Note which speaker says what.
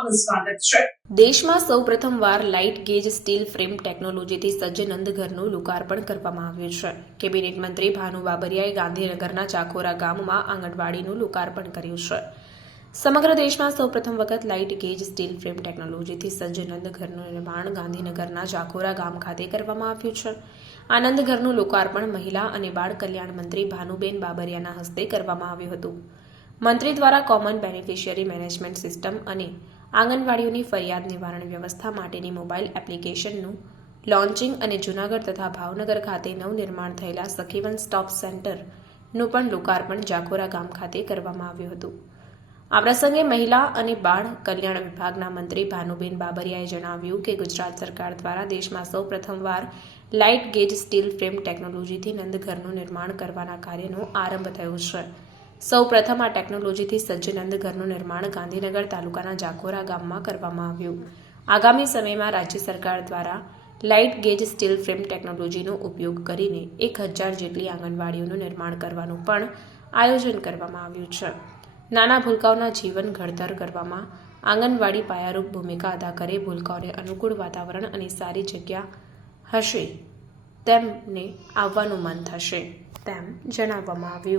Speaker 1: આપનું સ્વાગત છે લાઇટ ગેજ સ્ટીલ ફ્રેમ ટેકનોલોજીથી સજ્જ નંદઘરનું લોકાર્પણ કરવામાં આવ્યું છે કેબિનેટ મંત્રી ભાનુ બાબરિયાએ ગાંધીનગરના ચાકોરા ગામમાં આંગણવાડીનું લોકાર્પણ કર્યું છે સમગ્ર દેશમાં સૌપ્રથમ વખત લાઇટ ગેજ સ્ટીલ ફ્રેમ ટેકનોલોજીથી સજ્જ નંદઘરનું નિર્માણ ગાંધીનગરના જાકોરા ગામ ખાતે કરવામાં આવ્યું છે આનંદઘરનું લોકાર્પણ મહિલા અને બાળ કલ્યાણ મંત્રી ભાનુબેન બાબરિયાના હસ્તે કરવામાં આવ્યું હતું મંત્રી દ્વારા કોમન બેનિફિશિયરી મેનેજમેન્ટ સિસ્ટમ અને આંગણવાડીઓની ફરિયાદ નિવારણ વ્યવસ્થા માટેની મોબાઈલ એપ્લિકેશનનું લોન્ચિંગ અને જૂનાગઢ તથા ભાવનગર ખાતે નવનિર્માણ થયેલા સખીવન સ્ટોપ સેન્ટરનું પણ લોકાર્પણ જાકોરા ગામ ખાતે કરવામાં આવ્યું હતું આ પ્રસંગે મહિલા અને બાળ કલ્યાણ વિભાગના મંત્રી ભાનુબેન બાબરિયાએ જણાવ્યું કે ગુજરાત સરકાર દ્વારા દેશમાં સૌ પ્રથમવાર લાઇટ ગેજ સ્ટીલ ફ્રેમ ટેકનોલોજીથી નંદઘરનું નિર્માણ કરવાના કાર્યનો આરંભ થયો છે સૌ પ્રથમ આ ટેકનોલોજીથી સજ્જનંદ ઘરનું નિર્માણ ગાંધીનગર તાલુકાના જાકોરા ગામમાં કરવામાં આવ્યું આગામી સમયમાં રાજ્ય સરકાર દ્વારા લાઇટ ગેજ સ્ટીલ ફ્રેમ ટેકનોલોજીનો ઉપયોગ કરીને એક હજાર જેટલી આંગણવાડીઓનું નિર્માણ કરવાનું પણ આયોજન કરવામાં આવ્યું છે નાના ભૂલકાઓના જીવન ઘડતર કરવામાં આંગણવાડી પાયારૂપ ભૂમિકા અદા કરે ભૂલકાઓને અનુકૂળ વાતાવરણ અને સારી જગ્યા હશે તેમને આવવાનું મન થશે તેમ જણાવવામાં આવ્યું